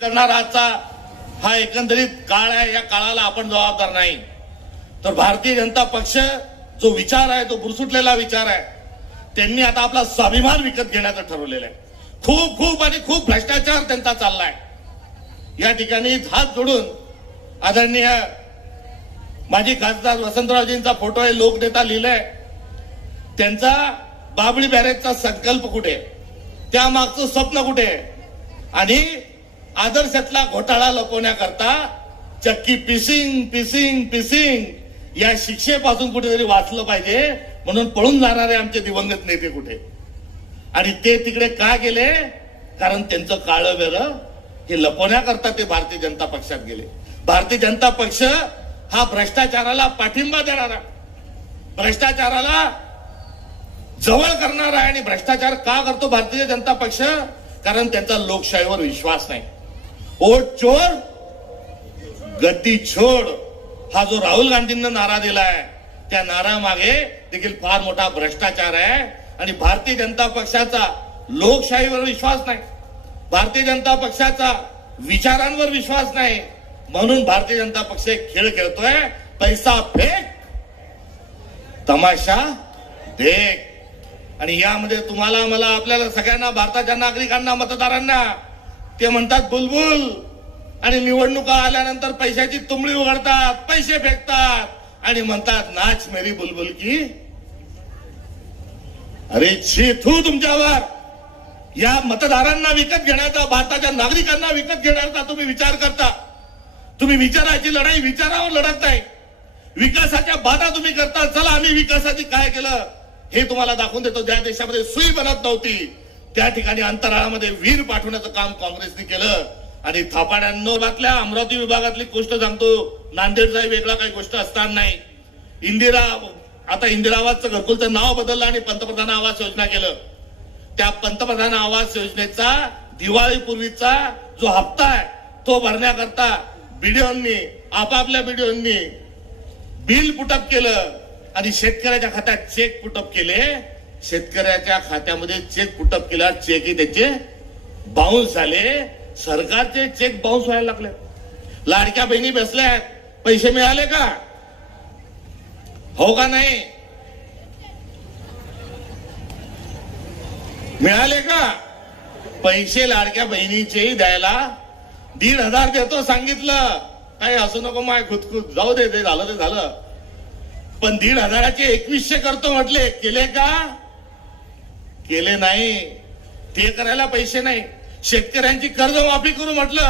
करणाराचा हा एकंदरीत काळ आहे. या काळाला आपण जबाबदार नाही. तर भारतीय जनता पक्ष जो विचार आहे तो बुरसुटलेला विचार आहे त्यांनी आता आपला स्वाभिमान विकत घेण्याचं ठरवलेलं आहे. खूप खूप आणि खूप भ्रष्टाचार त्यांचा चाललाय. या ठिकाणी हात जोडून आदरणीय माजी खासदार वसंतरावजींचा फोटो आहे लोकनेता लिहिलाय. त्यांचा बाबळी बॅरेजचा संकल्प कुठे? त्यामागचं स्वप्न कुठे? आणि आदर्शातला घोटाळा लपवण्याकरता चक्की पिसिंग पिसिंग पिसिंग या शिक्षेपासून कुठेतरी वाचलं पाहिजे. म्हणून पळून जाणारे आमचे दिवंगत नेते कुठे? आणि ते तिकडे का गेले? कारण त्यांचं काळं वेळं हे लपवण्याकरता ते भारतीय जनता पक्षात गेले. भारतीय जनता पक्ष हा भ्रष्टाचाराला पाठिंबा देणारा भ्रष्टाचाराला जवळ करणारा आणि भ्रष्टाचार का करतो भारतीय जनता पक्ष? कारण त्यांचा लोकशाहीवर विश्वास नाही. ओट चोर गद्दी छोड. हा जो राहुल गांधींना नारा दिलाय त्या नारा मागे देखील फार मोठा भ्रष्टाचार आहे. आणि भारतीय जनता पक्षाचा लोकशाहीवर विश्वास नाही. भारतीय जनता पक्षाचा विचारांवर विश्वास नाही. म्हणून भारतीय जनता पक्ष एक खेळ खेळतोय. पैसा फेक तमाशा देख. आणि यामध्ये तुम्हाला मला आपल्याला सगळ्यांना भारताच्या नागरिकांना मतदारांना ते म्हणतात बुलबुल. आणि निवडणुका आल्यानंतर पैशाची तुंबळी उघडतात पैसे फेकतात. आणि म्हणतात नाच मेरी बुलबुल की. अरे छेथू तुमच्यावर. या मतदारांना विकत घेण्याचा भारताच्या नागरिकांना विकत घेण्याचा तुम्ही विचार करता. तुम्ही विचाराची लढाई विचारावर लढत नाही. विकासाच्या बाधा तुम्ही करता. चला आम्ही विकासाची काय केलं? हे तुम्हाला दाखवून देतो. ज्या देशामध्ये सुई बनत नव्हती त्या ठिकाणी अंतराळामध्ये वीर पाठवण्याचं काम काँग्रेसने केलं. आणि थापाड्यांनो बातल्या अमरावती विभागातली गोष्ट सांगतो. नांदेडचा वेगळा काही गोष्ट असणार नाही. इंदिरा आता इंदिरा आवासचं घरकुलचं नाव बदललं आणि पंतप्रधान आवास योजना केलं. त्या पंतप्रधान आवास योजनेचा दिवाळीपूर्वीचा जो हप्ता आहे तो भरण्याकरता बीडीओंनी आपापल्या बीडीओंनी बिल पुटअप केलं. आणि शेतकऱ्याच्या खात्यात चेक पुटअप केले. शेतकऱ्याच्या खात्यामध्ये चेक पुटअप केला चेकही त्याचे बाउन्स झाले. सरकारचे चेक बाउन्स व्हायला लागले. लाडक्या बहिणी बसल्या पैसे मिळाले का? हो का नाही? मिळाले का? पैसे लाडक्या बहिणीचेही द्यायला दीड हजार देतो सांगितलं. काही असू नको माय खुदखुद. जाऊ दे ते झालं ते झालं. पण दीड हजाराचे एकवीसशे करतो म्हटले. केले का? केले नाही ते करायला पैसे नाही. शेतकऱ्यांची कर्जमाफी करू म्हटलं